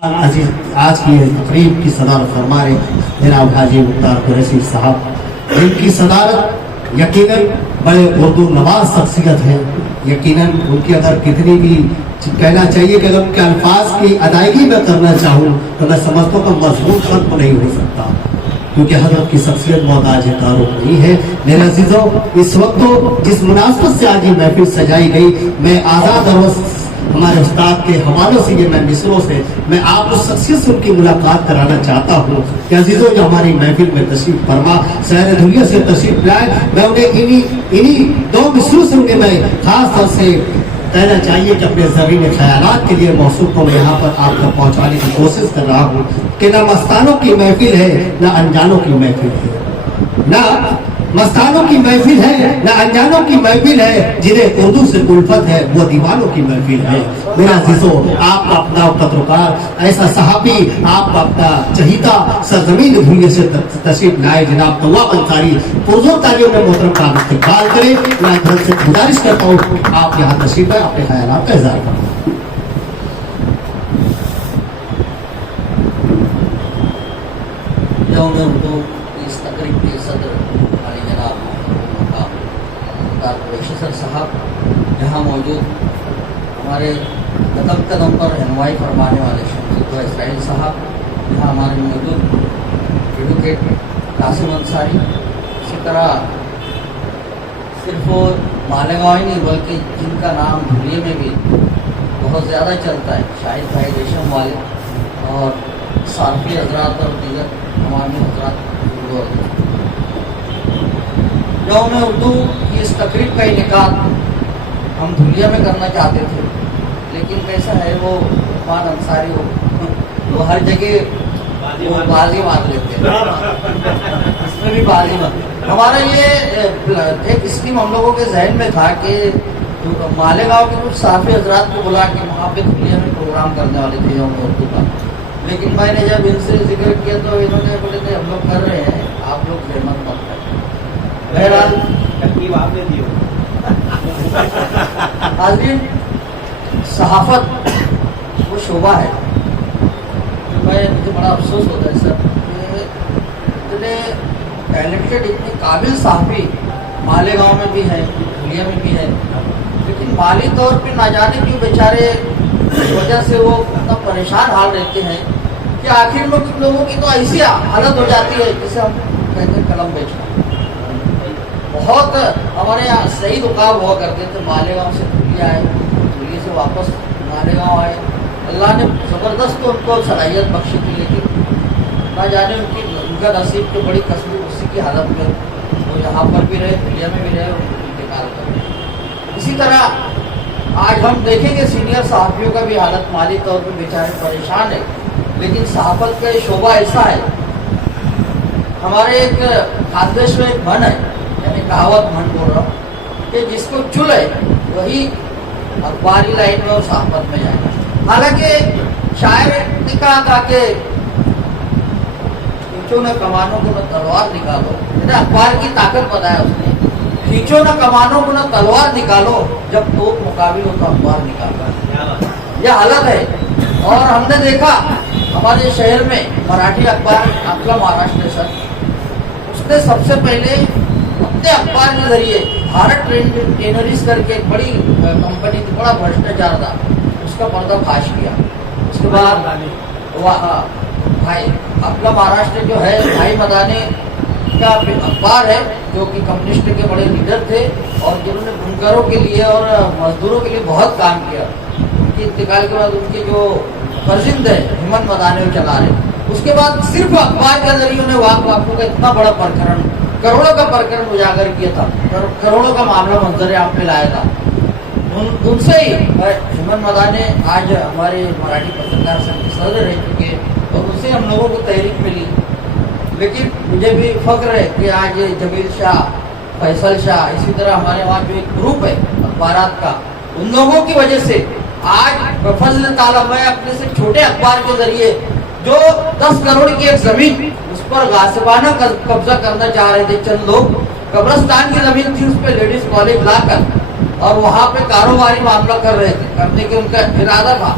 आज की तकरीब की सदारत फरमा रहे जनाब हाजी मुख्तार कुरैशी साहब, जिनकी सदारत यकीनन बड़े उर्दू नवाज शख्सियत है। यकीनन उनकी अगर कितनी भी कहना चाहिए कि अगर उनके अल्फाज की अदायगी मैं करना चाहूँ तो मैं समझता हूँ कि मजमून खत्म नहीं हो सकता, क्योंकि हजरत की शख्सियत मोहताज तारुफ नहीं है। मेरे अजीजों, इस वक्त तो जिस मुनासबत से आज ये महफिल सजाई गई, मैं आज़ाद और हमारे उस्ताद के हवालों से, ये मैं मिसरों से मैं आप उस शख्सियत से उनकी मुलाकात कराना चाहता हूँ कि अजीजों जो हमारी महफिल में तशरीफ फरमा शहर दुनिया से तशरीफ लाए, मैं उन्हें इन्हीं दो मिसरों से उन्हें मैं खास तौर से कहना चाहिए कि अपने ज़मीन ख्यालात के लिए मौसूफ को मैं यहाँ पर आप तक पहुँचाने की कोशिश कर रहा हूँ कि न मस्तानों की महफिल है न अनजानों की महफिल है, न मस्तानों की महफिल है न अनजानों की महफिल है, जिन्हें उर्दू से उल्फत है वो दीवानों की महफिल है। मेरा अजीजों, आपका अपना पत्रकार ऐसा सहाबी, आपका अपना चहीता सरजमीन धुएं से तशरीफ लाए जनाब तवाब अंसारी, पुरजोर तालियों में मोहतरम का इस्तकबाल करें। मैं घर से गुजारिश करता हूँ आप यहाँ तशरीफ लाए, अपने ख्यालात का इज़हार करें। इस तकरीब के सदर सर साहब, यहाँ मौजूद हमारे कदम कदम पर रहनुमाई फरमाने वाले शमसुद्दौला इसराइल साहब, यहाँ हमारे मौजूद एडवोकेट कासिम अंसारी, इसी तरह सिर्फ वो मालेगांव ही नहीं बल्कि जिनका नाम धुलिया में भी बहुत ज़्यादा चलता है, शाहिद भाई रेशम वाले और सारफी हजरात और दीगर तमामी हजरात। यौम उर्दू की इस तकरीब का इनेकाद हम धुलिया में करना चाहते थे, लेकिन कैसा है वो उस्मान अंसारी वो हर जगह वो बाजी मार लेते हैं, इसमें भी बाजी मार। हमारा ये एक स्कीम हम लोगों के जहन में था कि मालेगांव के कुछ साफी हजरात को बुला के वहाँ पे धुलिया में प्रोग्राम करने वाले थे यौम उर्दू का, लेकिन मैंने जब इनसे जिक्र किया तो इन्होंने बोले थे हम लोग कर रहे हैं, आप लोग जहमत मत करें। बहरहाल आपने दी हाज़रीन, सहाफत वो शोभा है। मुझे बड़ा अफसोस होता है सर, इतने टैलेंटेड इतने काबिल साहबी मालेगांव में भी हैं, धुलिया में भी हैं, लेकिन माली तौर पे ना जाने क्यों बेचारे इस वजह से वो इतना परेशान हाल रहते हैं कि आखिर में कुछ लोगों की तो ऐसी हालत हो जाती है जिसे हम कहते हैं कलम बेचना। बहुत हमारे यहाँ सही दुकान हुआ करते थे, मालेगांव से धुलिया आए, धुलिया से वापस मालेगांव आए, अल्लाह ने ज़बरदस्त तो उनको सलाहियत बख्शी थी, लेकिन ना जाने उनका नसीब तो बड़ी कसरी उसी की हालत में वो यहाँ पर भी रहे, धुलिया में भी रहे और बेकार कर रहे। इसी तरह आज हम देखेंगे सीनियर सहाफ़ियों का भी हालत माली तौर पर बेचारे परेशान है, लेकिन सहाफ़त का शोभा ऐसा है। हमारे एक खानदेश में एक मन है, यानी कहावत मन बोल रहा हूँ, कि जिसको चुले वही अखबारी लाइन में और सहाफ़त में जाएगा। हालांकि शायर ने कहा था कि खींचो न कमानों को न तलवार निकालो, अखबार की ताकत बताया उसने, खींचो न कमानों को न तलवार निकालो, जब तोप मुकाबिल हो तो अखबार निकालो। यह हालत है। और हमने देखा हमारे शहर में मराठी अखबार आपका महाराष्ट्र सर, उसने सबसे पहले अपने अखबार के जरिए भारत टेनरीज करके एक बड़ी कंपनी थी, बड़ा भ्रष्टाचार था, उसका पर्दाफाश किया। उसके बाद भाई अपना महाराष्ट्र जो है भाई मदाने का अखबार है, जो कि कम्युनिस्ट के बड़े लीडर थे और जिन्होंने बुनकरों के लिए और मजदूरों के लिए बहुत काम किया। उनके इंतकाल के बाद उनके जो फर्जिंद है हेमंत मदाने वो चला रहे। उसके बाद सिर्फ अखबार के जरिए उन्हें वाकफ का इतना बड़ा प्रकरण, करोड़ों का प्रकरण उजागर किया था, करोड़ों का मामला मंजर आम पे लाया था। उनसे ही हेमंत मदाने आज हमारे मराठी पत्रकार संघ के सदस्य रह चुके और उनसे हम लोगों को तहरीक मिली। लेकिन मुझे भी फख्र है कि आज जमील शाह, फैसल शाह, इसी तरह हमारे वहाँ जो एक ग्रुप है अखबारात का, उन लोगों की वजह से आज बफज़ल ताला मैं अपने से छोटे अखबार के जरिए जो 10 करोड़ की एक जमीन उस पर गासिबाना कब्जा करना चाह रहे थे चंद लोग, कब्रस्तान की जमीन थी, उस पर लेडीज कॉलेज लाकर और वहाँ पे कारोबारी मामला कर रहे थे, करने के उनका इरादा था।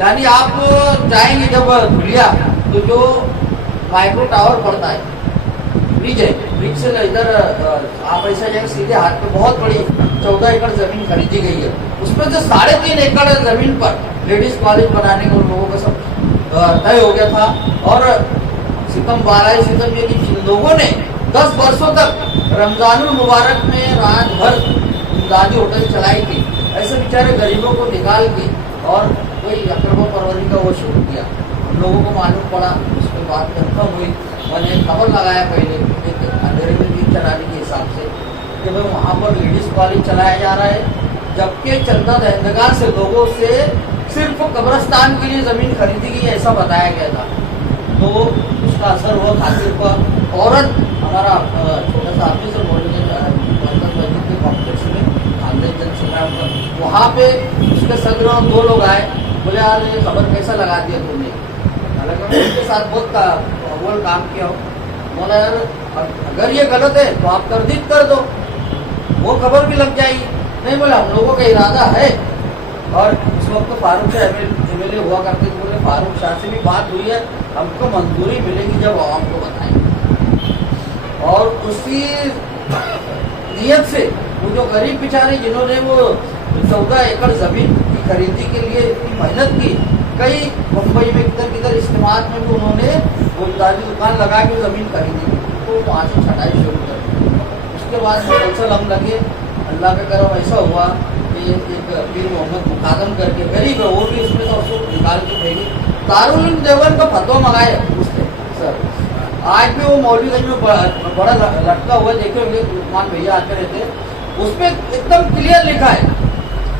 यानी आप जाएंगे जब धुलिया तो जो माइक्रो टावर पड़ता है ब्रिज है, ब्रिज से इधर आप ऐसा जाएंगे सीधे हाथ पे बहुत बड़ी 14 एकड़ जमीन खरीदी गई है। उसमें से 3.5 एकड़ जमीन पर लेडीज कॉलेज बनाने को उन लोगों का सब तय हो गया था। और सितम 12 सितम ये कि जिन लोगों ने 10 वर्षों तक रमजानुल मुबारक में रात भर दादी होटल चलाई थी, ऐसे बेचारे गरीबों को निकाल के और कोई अकरबा परवरी का वो शुरू किया। हम लोगों को मालूम पड़ा, उसके बाद कंफर्म हुई, मैंने खबर लगाया पहले एक अंधेरे में दिन चलाने के हिसाब से कि भाई वहाँ पर लेडीज कॉलेज चलाया जा रहा है, जबकि चंदा दहंदगार से लोगों से सिर्फ कब्रस्तान के लिए ज़मीन खरीदी गई ऐसा बताया गया था। तो उसका असर हुआ खातिर पर औरत हमारा छोटा सा ऑफिसर मस्जिद के कॉम्प्लेक्स में खानदेश जन संग्राम पर, वहाँ पे उसके सदर और 2 लोग आए, बोले यार ये खबर कैसा लगा दिया तुमने। हालांकि मैं उसके साथ बहुत अव्वल काम किया हूँ। बोला यार अगर ये गलत है तो आप तरदीद कर दो, वो खबर भी लग जाएगी। नहीं बोला हम लोगों का इरादा है। और उस वक्त तो फारूक शाह MLA हुआ करते थे, बोले फारूक शाह से भी बात हुई है, हमको मंजूरी मिलेगी जब आवाम को बताएंगे। और उसी नियत से वो जो गरीब बेचारे जिन्होंने वो 14 एकड़ जमीन की खरीदी के लिए इतनी मेहनत की, कई मुंबई में किधर इस्तेमाल में भी उन्होंने वो दादी दुकान लगा के जमीन खरीदी, तो वहाँ से छटाई शुरू कर दी। उसके बाद मुसलसल हम लगे, अल्लाह का करम ऐसा हुआ कि एक पीर मोहम्मद मुकादम करके गरीब है, वो भी इसमें से उसको निकाल के फेंकी। दारुल उलूम देवबंद का फतवा मंगाए उसने सर, आज भी वो मौलवीगंज में बड़ा लटका हुआ देखे होंगे, लुकमान भैया आते रहते, उसमें एकदम क्लियर लिखा है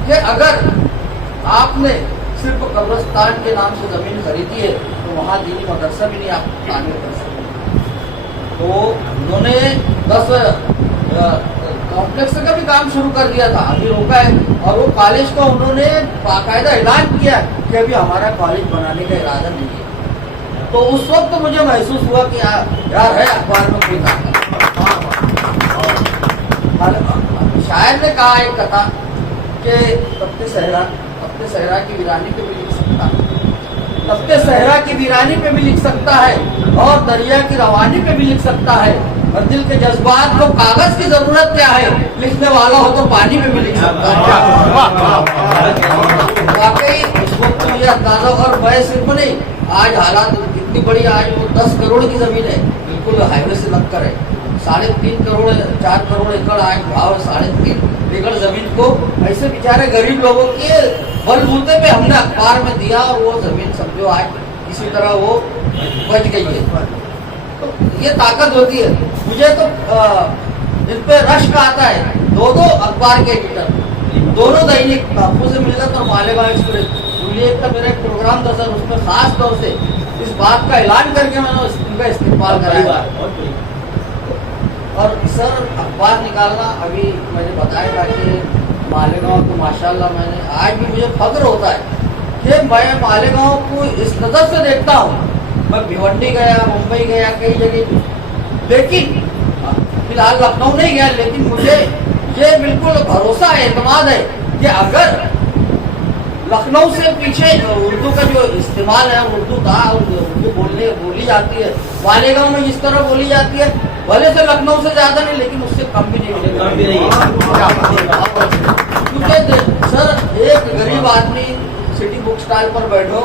कि अगर आपने सिर्फ कब्रस्तान के नाम से ज़मीन खरीदी है तो वहाँ दीनी मदरसा भी नहीं आप तामीर कर सकते। तो उन्होंने 10 कॉम्प्लेक्स का भी काम शुरू कर दिया था, अभी रोका है। और वो कॉलेज को उन्होंने बाकायदा ऐलान किया कि अभी हमारा कॉलेज बनाने का इरादा नहीं है। तो उस वक्त तो मुझे महसूस हुआ कि यार है अखबार में कोई ताकत। शायर ने कहा एक कथा कि तख्ते सहरा की वीरानी पे भी लिख सकता है, तख्ते सहरा की वीरानी पे भी लिख सकता है, और दरिया की रवानी पे भी लिख सकता है, और दिल के जज्बात को कागज की जरूरत क्या है, लिखने वाला हो तो पानी पे भी लिख सकता है। वाकई इस वक्त मुझे अंदाजा, और मैं सिर्फ नहीं, आज हालात कितनी बड़ी, आज वो 10 करोड़ की जमीन है, बिल्कुल हाईवे से लगकर है, 3.5 करोड़ 4 करोड़ एकड़ आज भाव, 3.5 एकड़ जमीन को ऐसे बेचारे गरीब लोगों के बलबूते पे हमने अखबार में दिया, और वो जमीन समझो आज इसी तरह वो बच गई है। तो ये ताकत होती है। मुझे तो इन पे रश्क आता है, 2 अखबार के एडिटर, दोनों दैनिक बापू से मिलकर और मालेगांव एक्सप्रेस, एक का मेरा एक प्रोग्राम था सर, उसमें खास तौर से इस बात का ऐलान करके मैंने उनका इस्तेमाल कराया। और सर अखबार निकालना, अभी मैंने बताया था कि मालेगांव को माशाल्लाह मैंने, आज भी मुझे फख्र होता है कि मैं मालेगांव को इस नज़र से देखता हूँ। मैं भिवंडी गया, मुंबई गया, कई जगह, लेकिन फिलहाल लखनऊ नहीं गया, लेकिन मुझे ये बिल्कुल भरोसा है, एतमाद है कि अगर लखनऊ से पीछे उर्दू का जो इस्तेमाल है, उर्दू था, उर्दू बोली जाती है, मालेगांव में जिस तरह बोली जाती है, भले से लखनऊ से ज्यादा नहीं, लेकिन उससे कम भी नहीं मिलेगा। क्योंकि सर एक गरीब आदमी सिटी बुक स्टॉल पर बैठो,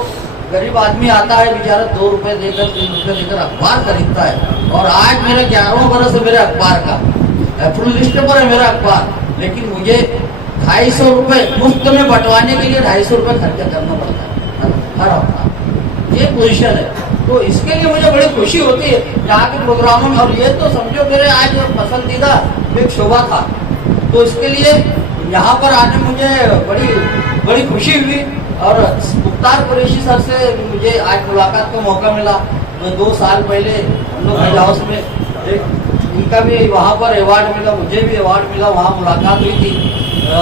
गरीब आदमी आता है बेचारा 2 रुपए देकर 3 रुपए देकर अखबार खरीदता है। और आज मेरे 11वां बरस है मेरे अखबार का, फुल लिस्ट पर है मेरा अखबार, लेकिन मुझे 250 रुपए मुफ्त में बंटवाने के लिए 250 रुपए खर्चा करना पड़ता है हर हफ्ता। ये पोजीशन है। तो इसके लिए मुझे बड़ी खुशी होती है यहाँ के प्रोग्रामों में। और ये तो समझो मेरे आज पसंदीदा एक शोभा था, तो इसके लिए यहाँ पर आने मुझे बड़ी खुशी हुई। और मुख्तार कुरैशी सर से मुझे आज मुलाकात का मौका मिला। 2 साल पहले हम लोग हज हाउस में इनका भी वहाँ पर अवार्ड मिला, मुझे भी अवार्ड मिला, वहाँ मुलाकात हुई थी।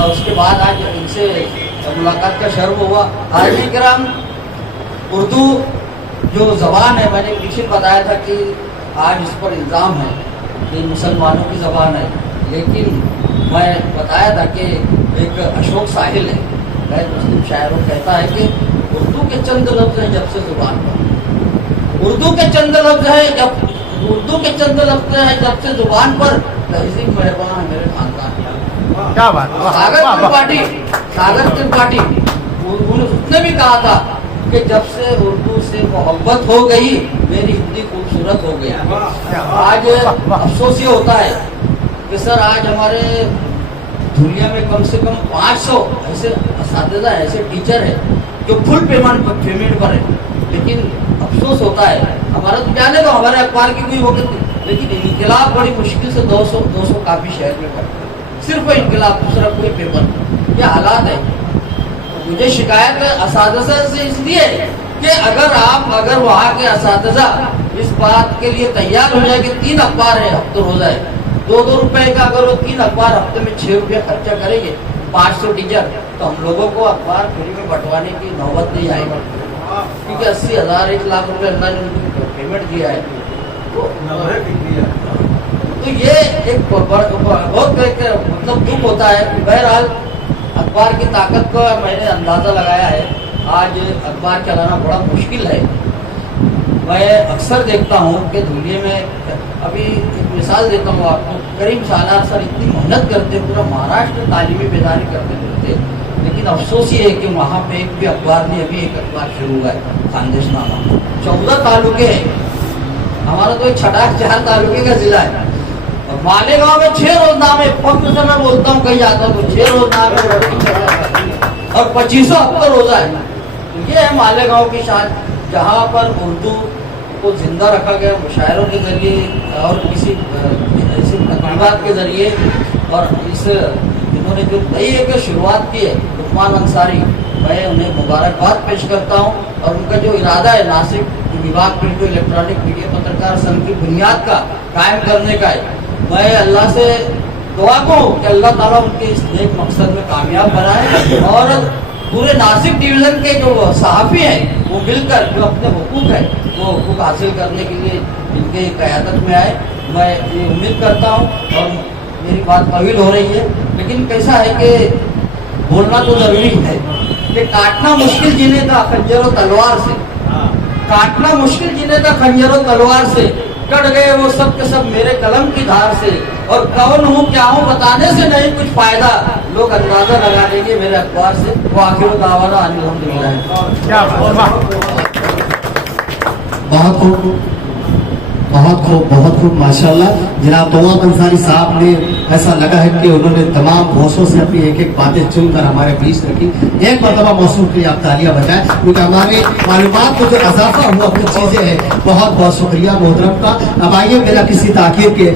उसके बाद आज इनसे मुलाकात का शर्फ हुआ। हाज़रीन किराम, उर्दू जो ज़बान है, मैंने पीछे बताया था कि आज इस पर इल्ज़ाम है कि मुसलमानों की ज़बान है, लेकिन मैं बताया था कि एक अशोक साहिल है, गैर मुस्लिम शायर, वो कहता है कि اردو کے چند لفظ ہیں جب سے زبان پر، اردو کے چند لفظ ہیں جب اردو کے چند لفظ ہیں جب سے زبان پر، تہذیب مہربان ہے میرے خاندان۔ کیا بات ساگر ترپاٹھی انہوں نے اس نے بھی کہا تھا کہ جب سے اردو سے محبت ہو گئی میری ہندی خوبصورت ہو گئی۔ آج افسوس یہ ہوتا ہے کہ سر آج ہمارے دنیا میں کم سے کم 500 ایسے اساتذہ ایسے ٹیچر ہیں جو فل پیمنٹ پر ہے، لیکن افسوس ہوتا ہے ہمارا تو جانے دو ہمارے اخبار کی کوئی وقت نہیں، لیکن انقلاب بڑی مشکل سے 200 کافی شہر میں کرتے ہیں، صرف انقلاب، دوسرا کوئی پیپر نہیں۔ یہ حالات ہے۔ مجھے شکایت اساتذہ سے اس لیے کہ اگر وہاں کے اساتذہ اس بات کے لیے تیار ہو جائے کہ 3 اخبار ہے ہفتہ روزہ ہے، 2 روپے کا اگر وہ 3 اخبار ہفتے میں 6 روپے خرچہ کریں گے 500 ٹیچر، تو ہم لوگوں کو اخبار فری میں بٹوانے کی نوبت نہیں آئے گی، کیونکہ 80,000 1 لاکھ روپے اللہ نے ان کو پیمنٹ دیا ہے۔ تو یہ ایک بہت مطلب دکھ ہوتا ہے۔ بہرحال اخبار کی طاقت کو میں نے اندازہ لگایا ہے، آج اخبار چلانا بڑا مشکل ہے۔ میں اکثر دیکھتا ہوں کہ دھولیے میں، ابھی ایک مثال دیتا ہوں آپ کو، کریم سالار سر اتنی محنت کرتے، پورا مہاراشٹر تعلیمی بیداری کرتے رہتے، لیکن افسوس یہ ہے کہ وہاں پہ ایک بھی اخبار نہیں، ابھی ایک اخبار شروع ہوا ہے خاندیش نامہ، 14 تعلقے ہیں، ہمارا تو ایک چھٹا 4 تعلقے کا ضلع ہے، مالیگاؤں میں 6 روزنامے، فخر سے میں بولتا ہوں کہیں جاتا ہوں تو 6 روزنامے اور 2500 ہفتہ روزہ ہے۔ یہ ہے مالیگاؤں کی شان، جہاں پر اردو کو زندہ رکھا گیا مشاعروں کے ذریعے اور کسی ایسی تقریبات کے ذریعے، اور انہوں نے جو نئی ایک شروعات کی ہے عثمان انصاری، میں انہیں مبارکباد پیش کرتا ہوں، اور ان کا جو ارادہ ہے ناسک وبھاگ پرنٹ الیکٹرانک میڈیا پترکار سنگھ کی بنیاد کا قائم کرنے کا ہے، میں اللہ سے دعا کروں کہ اللہ تعالیٰ ان کے اس نیک مقصد میں کامیاب بنائے، اور پورے ناسک ڈویژن کے جو صحافی ہیں وہ مل کر جو اپنے حقوق ہے وہ حقوق حاصل کرنے کے لیے ان کے قیادت میں آئے۔ میں یہ امید کرتا ہوں، اور میری بات طویل ہو رہی ہے، لیکن کیسا ہے کہ بولنا تو ضروری ہے کہ کاٹنا مشکل جینے کا خنجر و تلوار سے، کاٹنا مشکل جینے کا خنجر و تلوار سے، کٹ گئے وہ سب کے سب میرے قلم کی دھار سے، اور کون ہوں کیا ہوں بتانے سے نہیں کچھ فائدہ، لوگ اندازہ لگا لیں گے میرے اخبار سے۔ وہ آخر دعوانا الحمدللہ ہے۔ بہت خوب ماشاءاللہ۔ جناب طواب انصاری صاحب نے ایسا لگا ہے کہ انہوں نے تمام بھوسوں سے اپنی ایک ایک باتیں چن کر ہمارے بیچ رکھی۔ ایک مرتبہ موصول کے لیے آپ تالیاں بجائیں، کیونکہ ہمارے معلومات کو جو اضافہ ہوا اپنی چیزیں ہیں۔ بہت بہت شکریہ محترم کا۔ اب آئیے بنا کسی تاخیر کے